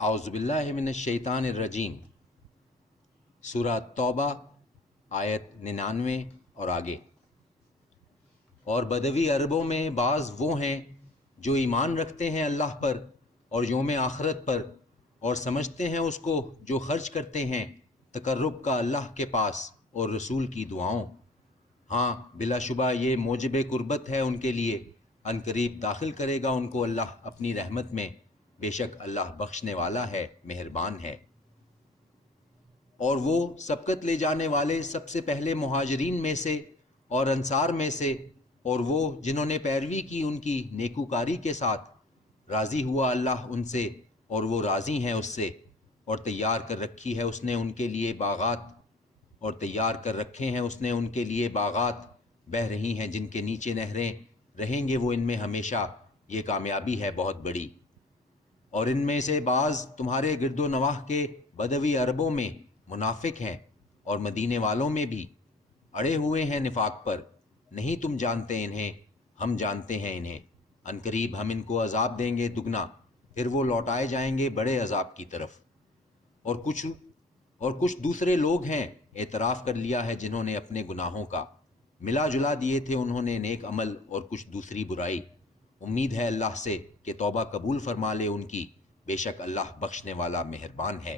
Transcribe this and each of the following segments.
औज़ु बिल्लाहि मिनश शैतानिर रजीम। सूरह तौबा आयत 99 और आगे। और बदवी अरबों में बाज़ वो हैं जो ईमान रखते हैं अल्लाह पर और यौम आखिरत पर और समझते हैं उसको जो खर्च करते हैं तकर्रुब का अल्लाह के पास और रसूल की दुआओं। हाँ, बिलाशुबा ये मोजिब कुर्बत है उनके लिए, अनकरीब दाखिल करेगा उनको अल्लाह अपनी रहमत में, बेशक अल्लाह बख्शने वाला है, मेहरबान है। और वो सबकत ले जाने वाले सबसे पहले मुहाजिरीन में से और अंसार में से, और वो जिन्होंने पैरवी की उनकी नेकूकारी के साथ, राज़ी हुआ अल्लाह उनसे और वो राज़ी हैं उससे, और तैयार कर रखी है उसने उनके लिए बागात, और तैयार कर रखे हैं उसने उनके लिए बागात, बह रही हैं जिनके नीचे नहरें, रहेंगे वो इनमें हमेशा, ये कामयाबी है बहुत बड़ी। और इनमें से बाज़ तुम्हारे गिरदो नवाह के बदवी अरबों में मुनाफिक हैं और मदीने वालों में भी अड़े हुए हैं निफाक पर। नहीं तुम जानते इन्हें, हम जानते हैं इन्हें। अनकरीब हम इनको अजाब देंगे दुगना, फिर वो लौटाए जाएंगे बड़े अजाब की तरफ। और कुछ दूसरे लोग हैं, एतराफ़ कर लिया है जिन्होंने अपने गुनाहों का, मिला जुला दिए थे उन्होंने नेक अमल और कुछ दूसरी बुराई। उम्मीद है अल्लाह से कि तौबा कबूल फरमा ले उनकी, बेशक अल्लाह बख्शने वाला मेहरबान है।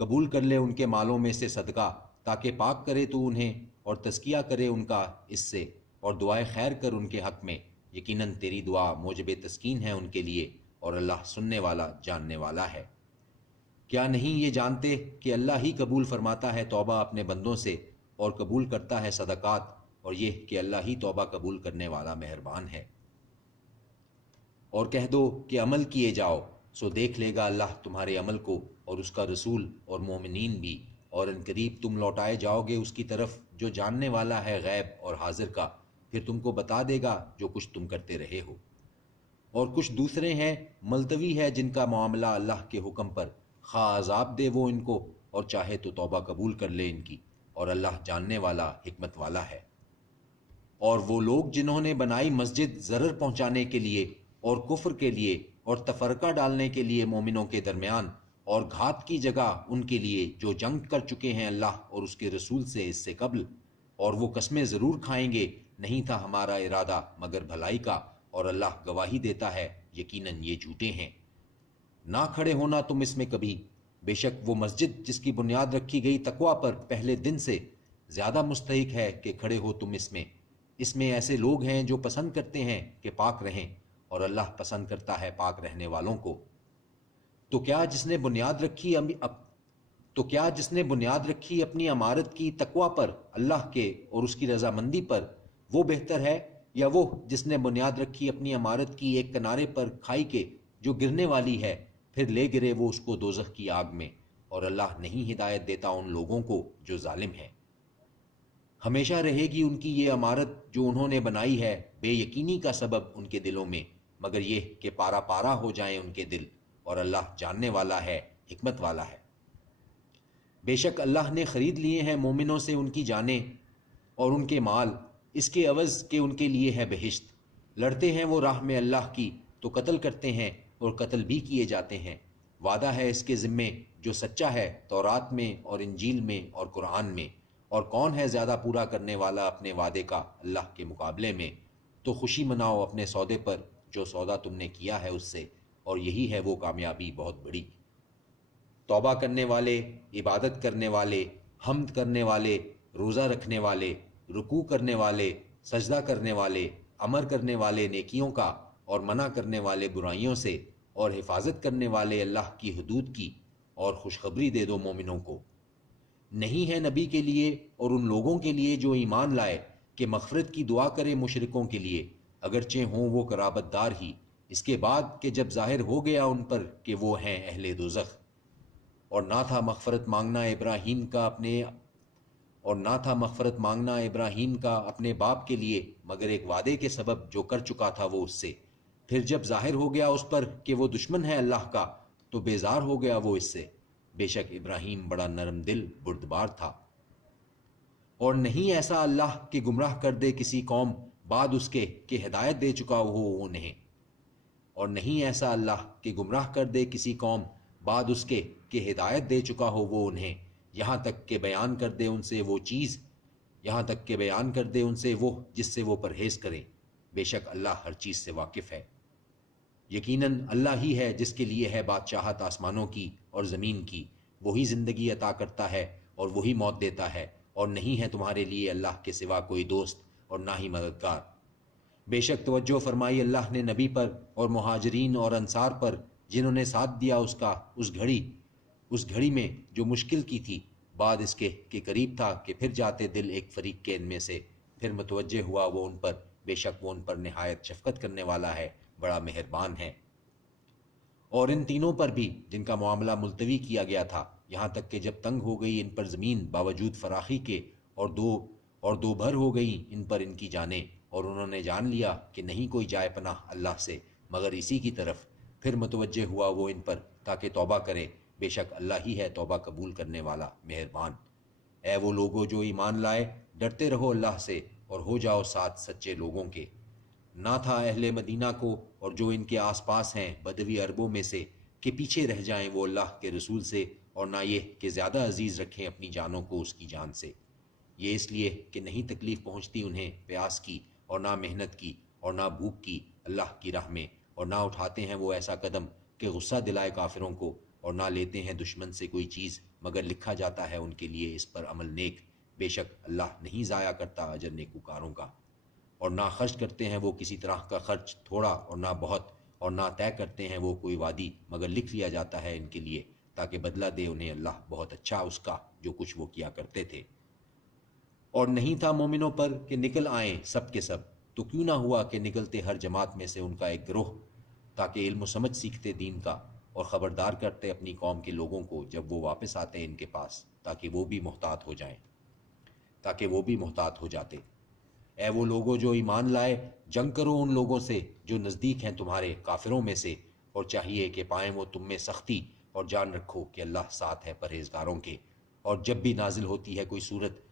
कबूल कर ले उनके मालों में से सदका, ताकि पाक करे तू उन्हें और तज़किया करे उनका इससे, और दुआए खैर कर उनके हक़ में। यकीनन तेरी दुआ मोजब तस्कीन है उनके लिए, और अल्लाह सुनने वाला जानने वाला है। क्या नहीं ये जानते कि अल्लाह ही कबूल फरमाता है तौबा अपने बंदों से और कबूल करता है सदक़ात, और ये कि अल्लाह ही तौबा कबूल करने वाला मेहरबान है। और कह दो कि अमल किए जाओ, सो देख लेगा अल्लाह तुम्हारे अमल को और उसका रसूल और मोमिनीन भी, और अनकरीब तुम लौटाए जाओगे उसकी तरफ जो जानने वाला है गैब और हाजिर का, फिर तुमको बता देगा जो कुछ तुम करते रहे हो। और कुछ दूसरे हैं मलतवी है जिनका मामला अल्लाह के हुक्म पर, खा अजाब दे वो इनको और चाहे तो तौबा कबूल कर ले इनकी, और अल्लाह जानने वाला हिकमत वाला है। और वो लोग जिन्होंने बनाई मस्जिद ज़रर पहुंचाने के लिए और कुफ्र के लिए और तफरका डालने के लिए मोमिनों के दरमियान, और घात की जगह उनके लिए जो जंग कर चुके हैं अल्लाह और उसके रसूल से इससे कबल, और वो कस्में ज़रूर खाएंगे, नहीं था हमारा इरादा मगर भलाई का, और अल्लाह गवाही देता है यकीनन ये झूठे हैं। ना खड़े होना तुम इसमें कभी, बेशक वो मस्जिद जिसकी बुनियाद रखी गई तकवा पर पहले दिन से, ज़्यादा मुस्तहिक है कि खड़े हो तुम इसमें। इसमें ऐसे लोग हैं जो पसंद करते हैं कि पाक रहें, और अल्लाह पसंद करता है पाक रहने वालों को। तो क्या जिसने बुनियाद रखी अपनी अमारत की तकवा पर, अल्लाह के और उसकी रजामंदी पर, वो बेहतर है, या वो जिसने बुनियाद रखी अपनी अमारत की एक किनारे पर खाई के जो गिरने वाली है, फिर ले गिरे वो उसको दोज़ख की आग में। और अल्लाह नहीं हिदायत देता उन लोगों को जो जालिम हैं। हमेशा रहेगी उनकी ये अमारत जो उन्होंने बनाई है, बेयकीनी का सबब उनके दिलों में, मगर ये कि पारा पारा हो जाएं उनके दिल, और अल्लाह जानने वाला है, हिकमत वाला है। बेशक अल्लाह ने ख़रीद लिए हैं मोमिनों से उनकी जानें और उनके माल, इसके अवज़ के उनके लिए है बहिश्त। लड़ते हैं वो राह में अल्लाह की तो कत्ल करते हैं और कत्ल भी किए जाते हैं। वादा है इसके ज़िम्मे जो सच्चा है तौरात में और इंजील में और कुरान में। और कौन है ज़्यादा पूरा करने वाला अपने वादे का अल्लाह के मुकाबले में। तो खुशी मनाओ अपने सौदे पर जो सौदा तुमने किया है उससे, और यही है वो कामयाबी बहुत बड़ी। तौबा करने वाले, इबादत करने वाले, हम्द करने वाले, रोज़ा रखने वाले, रुकू करने वाले, सजदा करने वाले, अमर करने वाले नेकियों का और मना करने वाले बुराइयों से, और हिफाजत करने वाले अल्लाह की हदूद की, और खुशखबरी दे दो मोमिनों को। नहीं है नबी के लिए और उन लोगों के लिए जो ईमान लाए कि मग़फ़िरत की दुआ करे मुशरिकों के लिए, अगरचे हों वो कराबतदार ही, इसके बाद कि जब ज़ाहिर हो गया उन पर कि वो हैं अहले दोज़ख। और ना था मग़फ़िरत मांगना इब्राहीम का अपने बाप के लिए मगर एक वादे के सबब जो कर चुका था वो उससे। फिर जब ज़ाहिर हो गया उस पर कि वो दुश्मन है अल्लाह का, तो बेजार हो गया वो इससे। बेशक इब्राहीम बड़ा नरम दिल बुर्दबार था। और नहीं ऐसा अल्लाह कि गुमराह कर दे किसी कौम बाद उसके कि हिदायत दे चुका हो उन्हें। और नहीं ऐसा अल्लाह कि गुमराह कर दे किसी कौम بعد اس کے کہ ہدایت دے چکا ہو وہ انہیں، یہاں تک کہ بیان کر دے ان سے وہ چیز، یہاں تک کہ بیان کر دے ان سے وہ جس سے وہ پرہیز کریں۔ بے شک اللہ ہر چیز سے واقف ہے۔ یقیناً اللہ ہی ہے جس کے لیے ہے بادشاہت آسمانوں کی اور زمین کی، وہی زندگی عطا کرتا ہے اور وہی موت دیتا ہے، اور نہیں ہے تمہارے لیے اللہ کے سوا کوئی دوست اور نہ ہی مددگار۔ بے شک توجہ فرمائی اللہ نے نبی پر اور مہاجرین اور انصار پر جنہوں نے ساتھ دیا اس کا اس گھڑی میں جو مشکل کی تھی، بعد اس کے کہ قریب تھا کہ پھر جاتے دل ایک فریق کے ان میں سے، پھر متوجہ ہوا وہ ان پر، بے شک وہ ان پر نہایت شفقت کرنے والا ہے، بڑا مہربان ہے۔ اور ان تینوں پر بھی جن کا معاملہ ملتوی کیا گیا تھا، یہاں تک کہ جب تنگ ہو گئی ان پر زمین باوجود فراخی کے، اور دو بھر ہو گئی ان پر ان کی جانیں، اور انہوں نے جان لیا کہ نہیں کوئی جائے پناہ اللہ سے مگر اسی کی طرف، پھر متوجہ ہوا وہ ان پر تاکہ توبہ کرے، بے شک اللہ ہی ہے توبہ قبول کرنے والا مہربان۔ اے وہ لوگو جو ایمان لائے، ڈرتے رہو اللہ سے اور ہو جاؤ ساتھ سچے لوگوں کے۔ نہ تھا اہل مدینہ کو اور جو ان کے آس پاس ہیں بدوی عربوں میں سے کہ پیچھے رہ جائیں وہ اللہ کے رسول سے، اور نہ یہ کہ زیادہ عزیز رکھیں اپنی جانوں کو اس کی جان سے، یہ اس لیے کہ نہیں تکلیف پہنچتی انہیں پیاس کی اور نہ محنت کی اور نہ بھوک کی اللہ کی راہ میں، اور نہ اٹھاتے ہیں وہ ایسا قدم کہ غصہ دلائے کافروں کو، اور نہ لیتے ہیں دشمن سے کوئی چیز مگر لکھا جاتا ہے ان کے لیے اس پر عمل نیک، بے شک اللہ نہیں ضائع کرتا اجر نیکوکاروں کا۔ اور نہ خرچ کرتے ہیں وہ کسی طرح کا خرچ تھوڑا اور نہ بہت، اور نہ طے کرتے ہیں وہ کوئی وعدی مگر لکھ لیا جاتا ہے ان کے لیے تاکہ بدلہ دے انہیں اللہ بہت اچھا اس کا جو کچھ وہ کیا کرتے تھے۔ اور نہیں تھا مومنوں پر کہ نکل آئیں سب کے سب، تو کیوں نہ ہوا کہ نکلتے ہر جماعت میں سے ان کا ایک گروہ، تاکہ علم و سمجھ سیکھتے دین کا، اور خبردار کرتے اپنی قوم کے لوگوں کو جب وہ واپس آتے ان کے پاس، تاکہ وہ بھی محتاط ہو جاتے۔ اے وہ لوگوں جو ایمان لائے، جنگ کرو ان لوگوں سے جو نزدیک ہیں تمہارے کافروں میں سے، اور چاہیے کہ پائیں وہ تم میں سختی، اور جان رکھو کہ اللہ ساتھ ہے پرہیزگاروں کے۔ اور جب بھی نازل ہوتی ہے کوئی صورت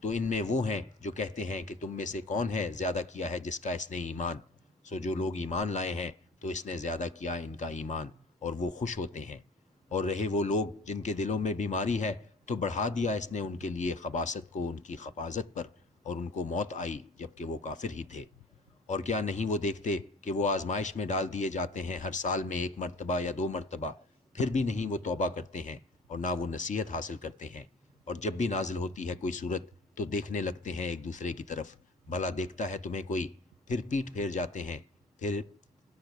تو ان میں وہ ہیں جو کہتے ہیں کہ تم میں سے کون ہے زیادہ کیا ہے جس کا اس نے ایمان، سو جو لوگ ایمان لائے ہیں تو اس نے زیادہ کیا ان کا ایمان، اور وہ خوش ہوتے ہیں۔ اور رہے وہ لوگ جن کے دلوں میں بیماری ہے تو بڑھا دیا اس نے ان کے لیے خباثت کو ان کی خفاظت پر، اور ان کو موت آئی جبکہ وہ کافر ہی تھے۔ اور کیا نہیں وہ دیکھتے کہ وہ آزمائش میں ڈال دیے جاتے ہیں ہر سال میں 1 مرتبہ یا 2 مرتبہ، پھر بھی نہیں وہ توبہ کرتے ہیں اور نہ وہ نصیحت حاصل کرتے ہیں۔ اور جب بھی نازل ہوتی ہے کوئی صورت تو دیکھنے لگتے ہیں ایک دوسرے کی طرف، بھلا دیکھتا ہے تمہیں کوئی، پھر پیٹ پھیر جاتے ہیں،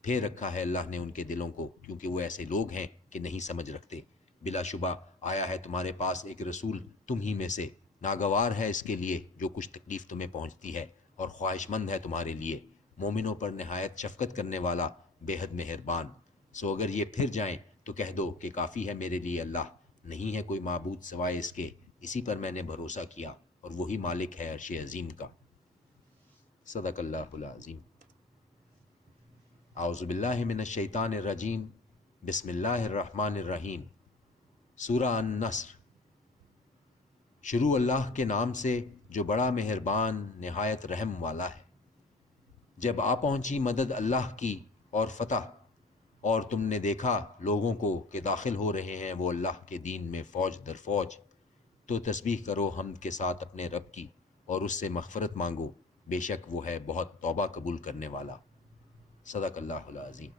پھیر رکھا ہے اللہ نے ان کے دلوں کو، کیونکہ وہ ایسے لوگ ہیں کہ نہیں سمجھ رکھتے۔ بلا شبہ آیا ہے تمہارے پاس ایک رسول تم ہی میں سے، ناگوار ہے اس کے لیے جو کچھ تکلیف تمہیں پہنچتی ہے، اور خواہش مند ہے تمہارے لیے، مومنوں پر نہایت شفقت کرنے والا، بے حد مہربان۔ سو اگر یہ پھر جائیں تو کہہ دو کہ کافی ہے میرے لیے اللہ، نہیں ہے کوئی معبود سوائے اس کے، اسی پر میں نے بھروسہ کیا، اور وہی مالک ہے عرش عظیم کا۔ صدق اللہ العظیم۔ اعوذ باللہ من الشیطان الرجیم، بسم اللہ الرحمن الرحیم۔ سورہ النصر۔ شروع اللہ کے نام سے جو بڑا مہربان نہایت رحم والا ہے۔ جب آ پہنچی مدد اللہ کی اور فتح، اور تم نے دیکھا لوگوں کو کہ داخل ہو رہے ہیں وہ اللہ کے دین میں فوج در فوج، تو تسبیح کرو حمد کے ساتھ اپنے رب کی، اور اس سے مغفرت مانگو، بے شک وہ ہے بہت توبہ قبول کرنے والا۔ صدق اللہ العظیم۔